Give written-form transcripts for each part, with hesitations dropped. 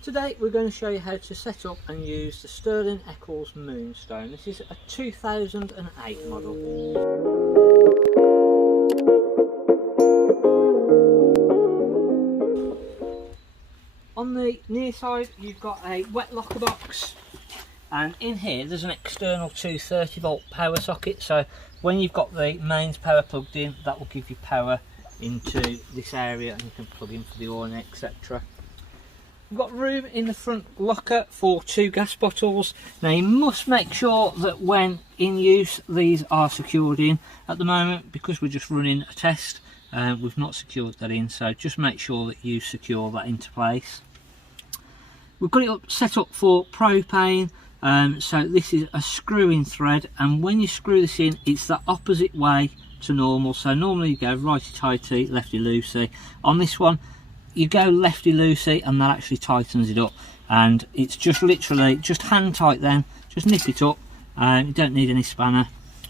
Today we're going to show you how to set up and use the Sterling Eccles Moonstone. This is a 2008 model. On the near side you've got a wet locker box, and in here there's an external 230 volt power socket, so when you've got the mains power plugged in, that will give you power into this area and you can plug in for the awning, etc. We've got room in the front locker for 2 gas bottles. Now you must make sure that when in use these are secured in. At the moment, because we're just running a test, we've not secured that in, so just make sure that you secure that into place. We've got it set up for propane, so this is a screw-in thread, and when you screw this in it's the opposite way to normal. So normally you go righty-tighty, lefty-loosey. On this one you go lefty-loosey and that actually tightens it up, and it's just literally just hand tight, then just nip it up. You don't need any spanner,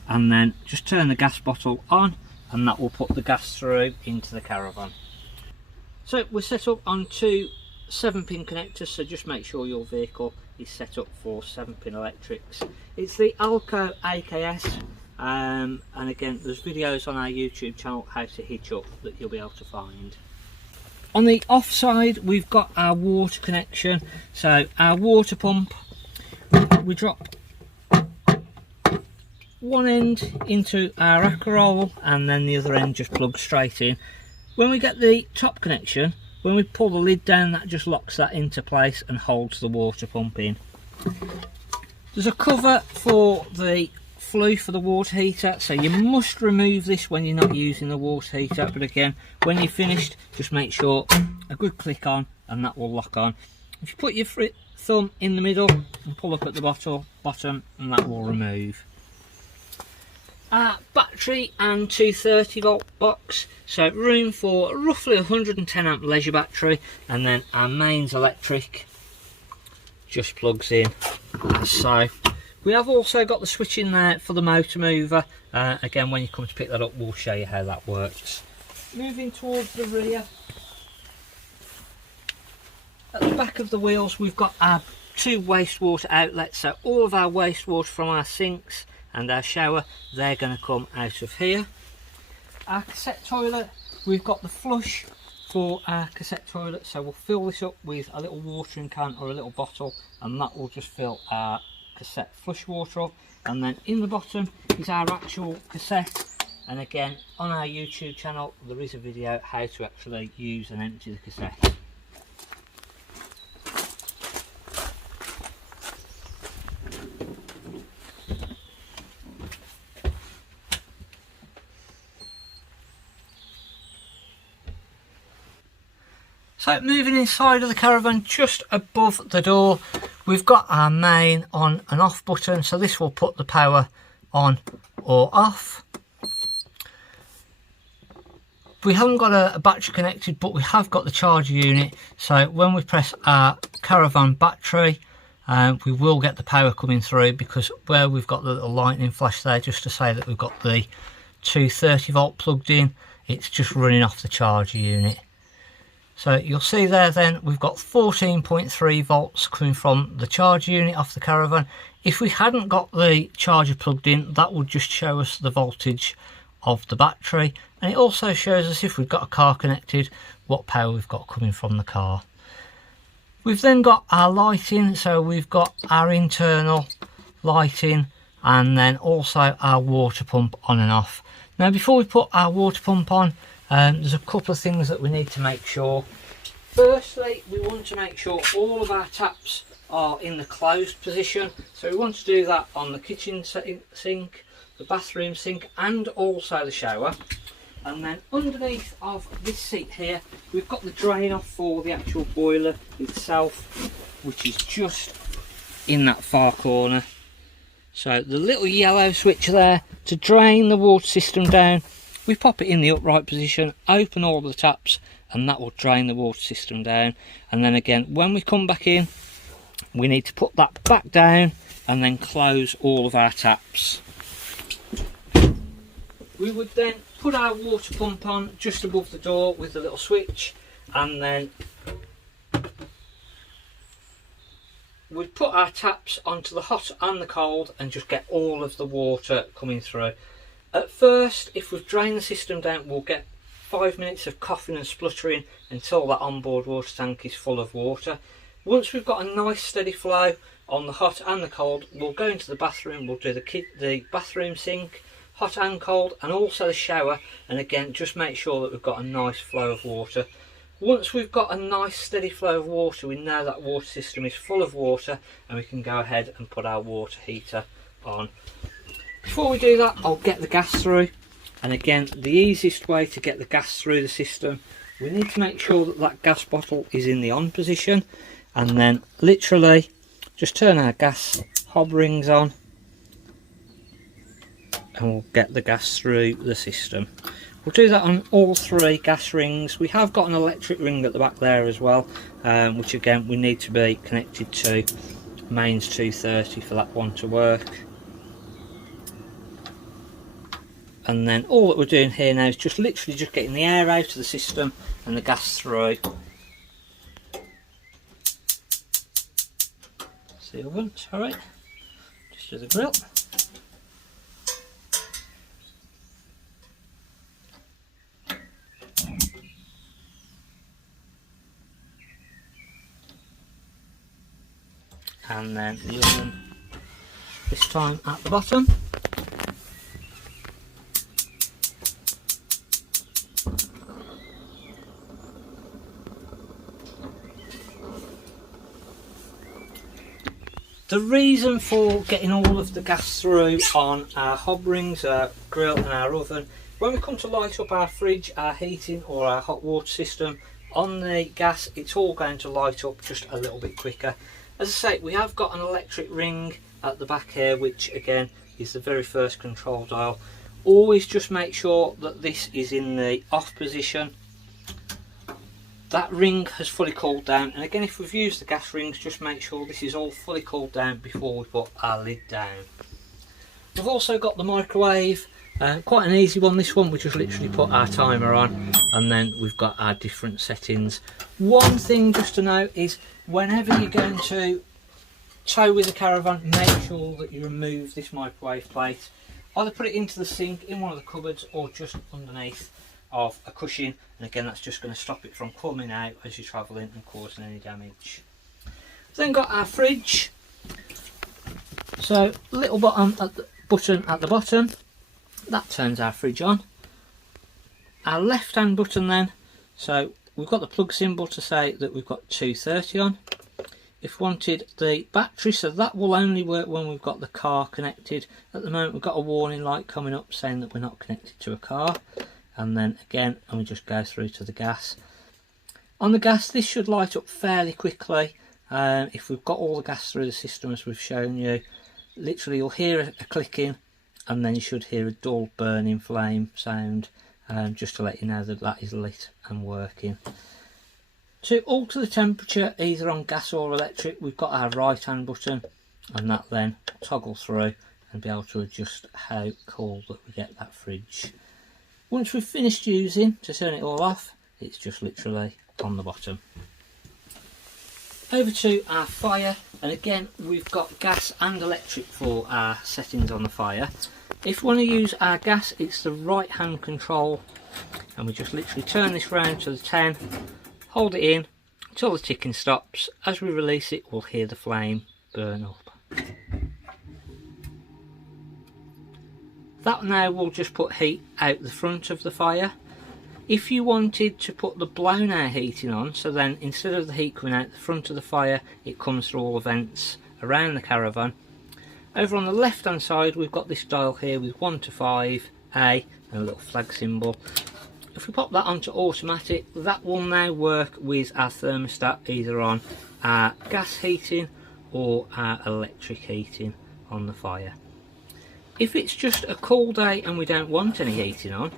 and then just turn the gas bottle on and that will put the gas through into the Caravan. So we're set up on 2 7-pin connectors, so just make sure your vehicle is set up for 7-pin electrics. It's the Alco AKS, and again there's videos on our YouTube channel how to hitch up that you'll be able to find. On the off side we've got our water connection, so our water pump, we drop one end into our Acroll and then the other end just plugs straight in. When we get the top connection, when we pull the lid down, that just locks that into place and holds the water pump in. There's a cover for the flue for the water heater, so you must remove this when you're not using the water heater, but again when you're finished just make sure a good click on and that will lock on. If you put your thumb in the middle and pull up at the bottom, and that will remove. Battery and 230 volt box, so room for roughly 110 amp leisure battery, and then our mains electric just plugs in as so. We have also got the switch in there for the motor mover. Again when you come to pick that up we'll show you how that works. Moving towards the rear, at the back of the wheels we've got our 2 wastewater outlets, so all of our wastewater from our sinks and our shower, they're going to come out of here. Our cassette toilet, we've got the flush for our cassette toilet, so we'll fill this up with a little watering can or a little bottle, and that will just fill our cassette flush water up. And then in the bottom is our actual cassette, and again on our YouTube channel there is a video how to actually use and empty the cassette. So moving inside of the Caravan, just above the door we've got our main on and off button, so this will put the power on or off. We haven't got a battery connected, but we have got the charger unit, so when we press our Caravan battery we will get the power coming through, because where we've got the little lightning flash there just to say that we've got the 230 volt plugged in, it's just running off the charger unit. So you'll see there then we've got 14.3 volts coming from the charger unit off the Caravan. If we hadn't got the charger plugged in, that would just show us the voltage of the battery, and it also shows us, if we've got a car connected, what power we've got coming from the car. We've then got our lighting, so we've got our internal lighting and then also our water pump on and off. Now before we put our water pump on, there's a couple of things that we need to make sure. Firstly, we want to make sure all of our taps are in the closed position, so we want to do that on the kitchen sink, the bathroom sink and also the shower. And then underneath of this seat here we've got the drain off for the actual boiler itself, which is just in that far corner. So the little yellow switch there to drain the water system down, we pop it in the upright position, open all the taps, and that will drain the water system down. And then again when we come back in we need to put that back down and then close all of our taps. We would then put our water pump on just above the door with the little switch, and then we put our taps onto the hot and the cold and just get all of the water coming through. At first, if we've drained the system down, we'll get 5 minutes of coughing and spluttering until that onboard water tank is full of water. Once we've got a nice steady flow on the hot and the cold, we'll go into the bathroom, we'll do the bathroom sink, hot and cold, and also the shower, and again just make sure that we've got a nice flow of water. Once we've got a nice steady flow of water, we know that water system is full of water and we can go ahead and put our water heater on. Before we do that, I'll get the gas through, and again the easiest way to get the gas through the system, we need to make sure that that gas bottle is in the on position, and then literally just turn our gas hob rings on and we'll get the gas through the system. We'll do that on all 3 gas rings. We have got an electric ring at the back there as well, which again we need to be connected to mains 230 for that one to work. And then all that we're doing here now is just literally just getting the air out of the system and the gas through. Seal one, sorry, just do the grill. And then the oven this time at the bottom. The reason for getting all of the gas through on our hob rings, our grill and our oven, when we come to light up our fridge, our heating or our hot water system on the gas, it's all going to light up just a little bit quicker. As I say, we have got an electric ring at the back here, which again is the very first control dial. Always just make sure that this is in the off position. That ring has fully cooled down, and again if we've used the gas rings, just make sure this is all fully cooled down before we put our lid down. We've also got the microwave, quite an easy one this one. We just literally put our timer on and then we've got our different settings. One thing just to note is whenever you're going to tow with a caravan, make sure that you remove this microwave plate. Either put it into the sink, in one of the cupboards, or just underneath of a cushion, and again that's just going to stop it from coming out as you're travelling and causing any damage. Then got our fridge, so little button at the bottom that turns our fridge on. Our left hand button then, so we've got the plug symbol to say that we've got 230 on. If wanted the battery, so that will only work when we've got the car connected. At the moment we've got a warning light coming up saying that we're not connected to a car. And then again, and we just go through to the gas. On the gas, this should light up fairly quickly. If we've got all the gas through the system as we've shown you, literally you'll hear a clicking and then you should hear a dull burning flame sound, just to let you know that that is lit and working. To alter the temperature either on gas or electric, we've got our right hand button, and that then toggle through and be able to adjust how cold that we get that fridge. Once we've finished using, to turn it all off, it's just literally on the bottom. Over to our fire, and again we've got gas and electric for our settings on the fire. If we want to use our gas, it's the right hand control, and we just literally turn this round to the 10, hold it in until the ticking stops. As we release it, we'll hear the flame burn up. That now will just put heat out the front of the fire. If you wanted to put the blown air heating on, so then instead of the heat coming out the front of the fire, it comes through all the vents around the caravan. Over on the left hand side we've got this dial here with 1 to 5, A, and a little flag symbol. If we pop that onto automatic, that will now work with our thermostat either on our gas heating or our electric heating on the fire. If it's just a cool day and we don't want any heating on,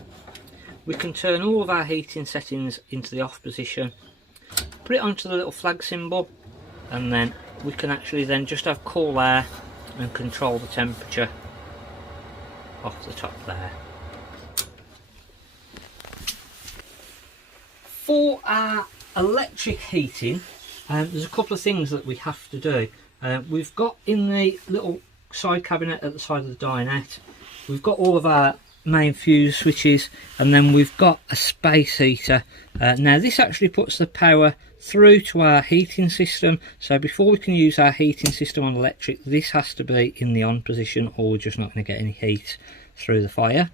we can turn all of our heating settings into the off position, put it onto the little flag symbol, and then we can actually then just have cool air and control the temperature off the top there. For our electric heating, there's a couple of things that we have to do. We've got in the little side cabinet at the side of the dinette, we've got all of our main fuse switches, and then we've got a space heater. Now this actually puts the power through to our heating system, so before we can use our heating system on electric, this has to be in the on position, or we're just not going to get any heat through the fire.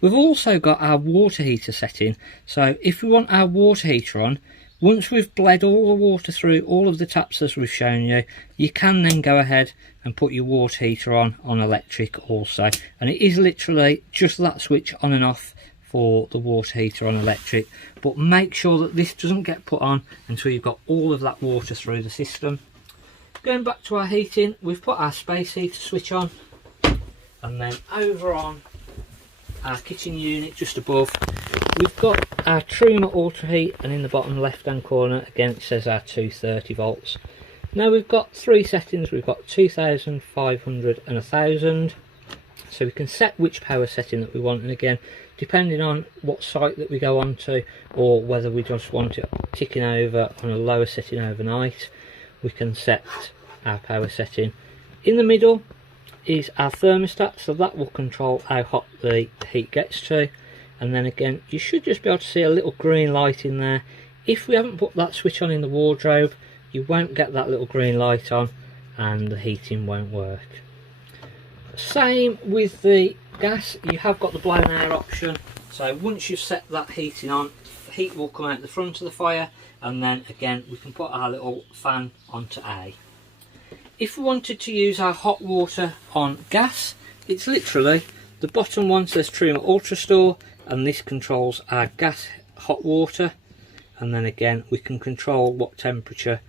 We've also got our water heater setting, so if we want our water heater on, once we've bled all the water through all of the taps as we've shown you, you can then go ahead and put your water heater on electric also, and it is literally just that switch on and off for the water heater on electric, but make sure that this doesn't get put on until you've got all of that water through the system. Going back to our heating, we've put our space heater switch on, and then over on our kitchen unit just above, we've got our Truma Ultraheat, and in the bottom left hand corner again it says our 230 volts. Now we've got three settings, we've got 2500 and 1000, so we can set which power setting that we want, and again depending on what site that we go on to, or whether we just want it ticking over on a lower setting overnight, we can set our power setting. In the middle is our thermostat, so that will control how hot the heat gets to, and then again you should just be able to see a little green light in there. If we haven't put that switch on in the wardrobe, you won't get that little green light on and the heating won't work. Same with the gas, you have got the blown air option, so once you've set that heating on, heat will come out the front of the fire, and then again we can put our little fan onto A. If we wanted to use our hot water on gas, it's literally the bottom one says Truma Ultra Store, and this controls our gas hot water, and then again we can control what temperature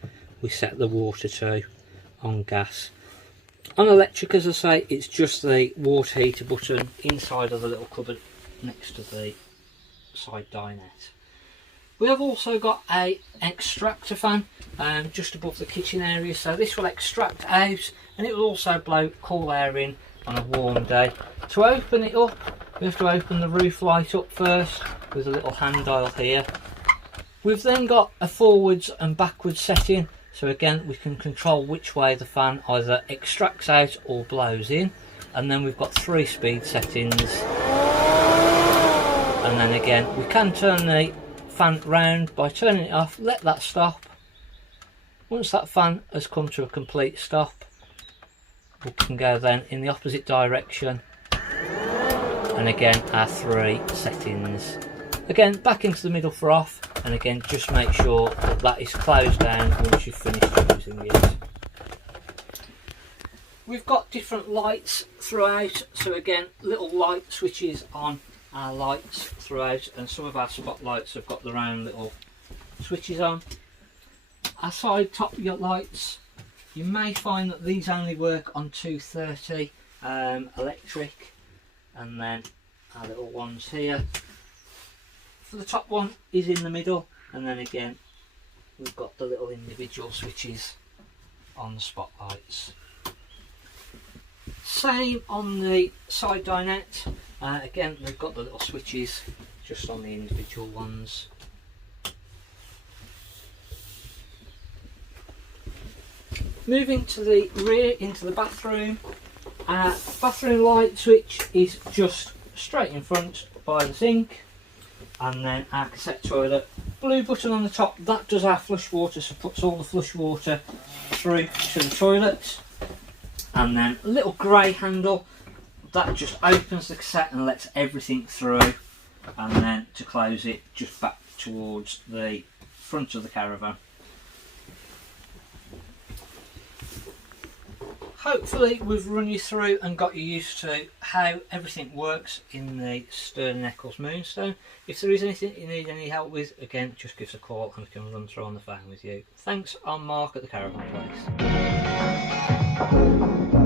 we set the water to on gas. On electric, as I say, it's just the water heater button inside of the little cupboard next to the side dinette. We have also got a extractor fan just above the kitchen area, so this will extract out and it will also blow cool air in on a warm day. To open it up, we have to open the roof light up first with a little hand dial here. We've then got a forwards and backwards setting, so again we can control which way the fan either extracts out or blows in, and then we've got 3 speed settings, and then again we can turn the fan round by turning it off, let that stop. Once that fan has come to a complete stop, we can go then in the opposite direction, and again our 3 settings. Again back into the middle for off, and again just make sure that that is closed down once you've finished using it. We've got different lights throughout, so again little light switches on our lights throughout, and some of our spotlights have got their own little switches on. Our side top lights, you may find that these only work on 230 electric, and then our little ones here. For the top one is in the middle, and then again we've got the little individual switches on the spotlights. Same on the side dinette, again we've got the little switches just on the individual ones. Moving to the rear into the bathroom, our bathroom light switch is just straight in front by the sink, and then our cassette toilet, blue button on the top, that does our flush water, so puts all the flush water through to the toilet, and then a little grey handle that just opens the cassette and lets everything through, and then to close it just back towards the front of the Caravan. Hopefully we've run you through and got you used to how everything works in the Stern & Eccles Moonstone. If there is anything you need any help with, again just give us a call and we can run through on the phone with you. Thanks, I'm Mark at the Caravan Place.